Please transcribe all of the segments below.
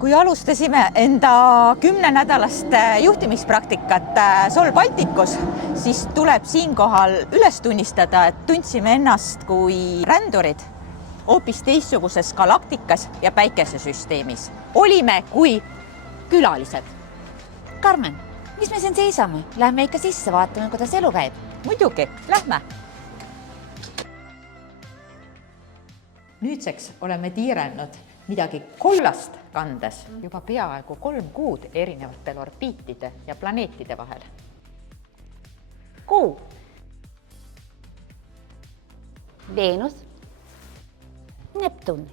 Kui alustasime enda 10-nädalast juhtimispraktikat Sol Balticus, siis tuleb siinkohal üles tunnistada, et tundsime ennast kui rändurid hoopis teistsuguses galaktikas ja päikesesüsteemis. Olime kui külalised. Karmen, mis me siin seisame? Lähme ikka sisse, vaatame, kuidas elu käib. Muidugi, lähme! Nüüdseks oleme tiirelnud midagi kollast kandes juba peaaegu 3 kuud erinevatel orbiitide ja planeetide vahel. Kuu, Veenus, Neptun,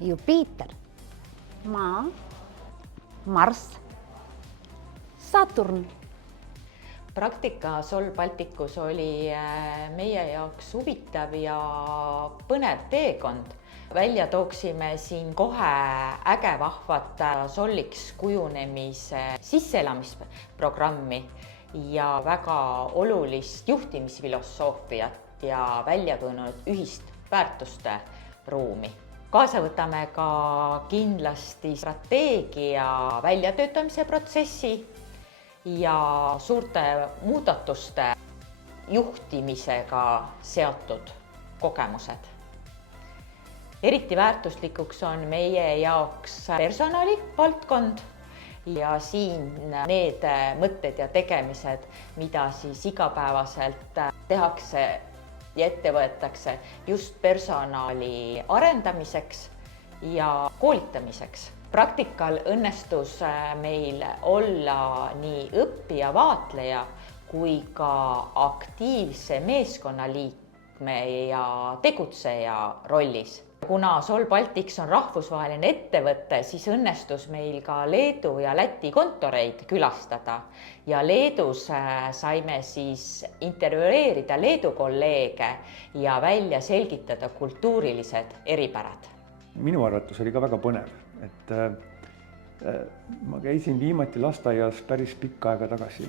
Jupiter, Maa, Marss, Saturn. Praktika Sol Balticus oli meie jaoks huvitav ja põnev teekond. Välja tooksime siin kohe äge vahvat Soliks kujunemise sisseelamisprogrammi ja väga olulist juhtimisfilosoofiat ja välja kujunenud ühist väärtuste ruumi. Kaasa võtame ka kindlasti strateegia väljatöötamise protsessi ja suurte muudatuste juhtimisega seotud kogemused. Eriti väärtuslikuks on meie jaoks personali valdkond ja siin need mõtted ja tegemised, mida siis igapäevaselt tehakse ja ette võetakse just personali arendamiseks ja koolitamiseks. Praktikal õnnestus meil olla nii õppija, vaatleja kui ka aktiivse meeskonnaliikme ja tegutseja rollis. Kuna Sol Baltics on rahvusvaheline ettevõte, siis õnnestus meil ka Leedu ja Läti kontoreid külastada ja Leedus saime siis intervjueerida Leedu kolleege ja välja selgitada kultuurilised eripärad. Minu arvates oli ka väga põnev, et ma käisin viimati lasteaias päris pikka aega tagasi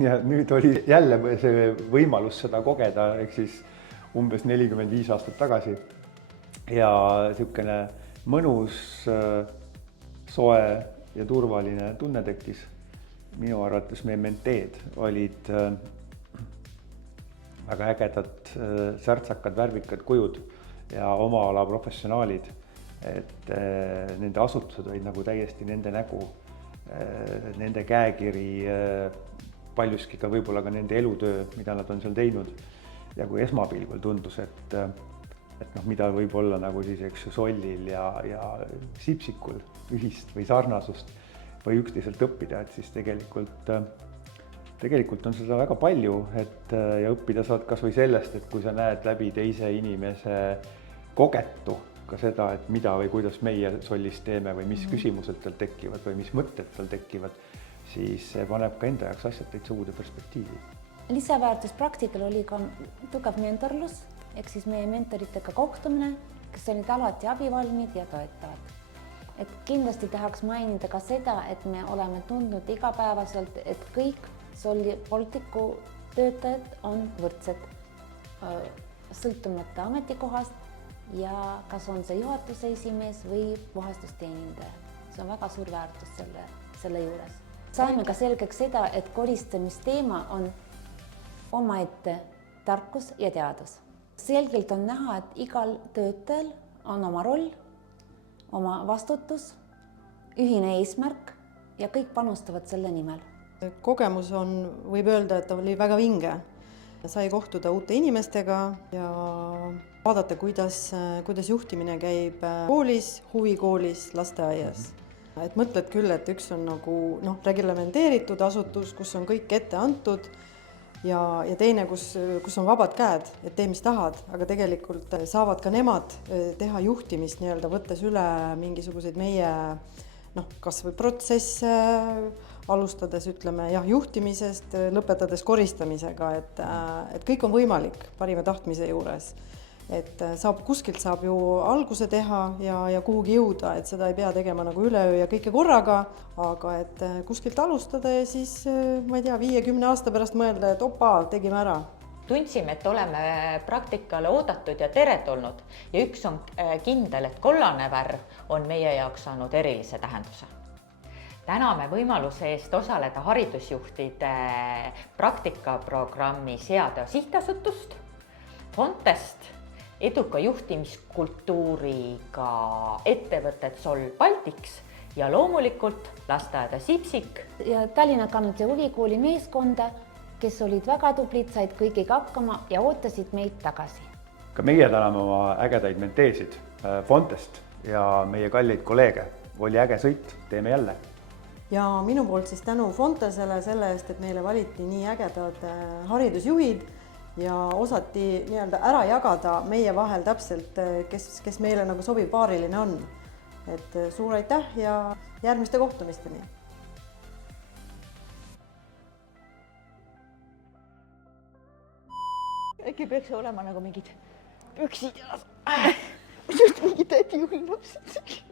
ja nüüd oli jälle see võimalus seda kogeda, ehk siis umbes 45 aastat tagasi ja niisugune mõnus, soe ja turvaline tunne tekkis. Minu arvates meie menteed olid väga ägedad, särtsakad, värvikad kujud ja oma ala professionaalid, et nende asutused olid nagu täiesti nende nägu, nende käekiri, paljuski ka võib-olla ka nende elutöö, mida nad on seal teinud. Ja kui esmapilgul tundus, et mida võib olla nagu siis, eks ju, Sollil ja Sipsikul ühist või sarnasust või üksteiselt õppida, et siis tegelikult on seda väga palju, et ja õppida saad kas või sellest, et kui sa näed läbi teise inimese kogetu ka seda, et mida või kuidas meie Sollis teeme või mis küsimused tal tekivad või mis mõtted tal tekivad, siis see paneb ka enda jaoks asjad täitsa uude perspektiivi. Lisaväärtus praktikal oli ka tugev mentorlus, ehk siis meie mentoritega kohtumine, kes olid alati abivalmid ja toetavad. Et kindlasti tahaks mainida ka seda, et me oleme tundnud igapäevaselt, et kõik Sol Balticu töötajad on võrdsed, sõltumata ametikohast ja kas on see juhatuse esimees või puhastusteenindaja. See on väga suur väärtus selle juures. Saime ka selgeks seda, et koristamisteema on omaette tarkus ja teadus. Selgelt on näha, et igal töötajal on oma roll, oma vastutus, ühine eesmärk ja kõik panustavad selle nimel. Kogemus on, võib öelda, et oli väga vinge. Sai kohtuda uute inimestega ja vaadata, kuidas juhtimine käib koolis, huvikoolis, lasteaias. Et mõtled küll, et üks on nagu reglementeeritud asutus, kus on kõik ette antud ja teine, kus on vabad käed, et tee, mis tahad, aga tegelikult saavad ka nemad teha juhtimist nii-öelda, võttes üle mingisuguseid meie kas või protsesse, alustades juhtimisest, lõpetades koristamisega, et kõik on võimalik parima tahtmise juures. Et kuskilt saab ju alguse teha ja kuhugi jõuda, et seda ei pea tegema nagu üleöö ja kõike korraga, aga et kuskilt alustada ja siis, ma ei tea, 50 aasta pärast mõelda, et opa, tegime ära. tundsime, et oleme praktikale oodatud ja teretulnud ja üks on kindel, et kollane värv on meie jaoks saanud erilise tähenduse. Täname võimaluse eest osaleda haridusjuhtide praktikaprogrammi Seateo sihtasutust, Fontest, eduka juhtimiskultuuriga ettevõtet Sol Baltics ja loomulikult lasteaeda Sipsik. Ja Tallinna Kannute huvikooli meeskonda, kes olid väga tublid, said kõigiga hakkama ja ootasid meid tagasi. Ka meie täname oma ägedaid menteesid Fontest ja meie kalleid kolleege. Oli äge sõit, teeme jälle. Ja minu poolt siis tänu Fontesele selle eest, et meile valiti nii ägedad haridusjuhid ja osati nii-öelda ära jagada meie vahel täpselt, kes meile nagu sobiv paariline on. Et suur aitäh ja järgmiste kohtumisteni! Äkki peaks olema nagu mingid püksid jalas. Just mingi tädi hullapsid.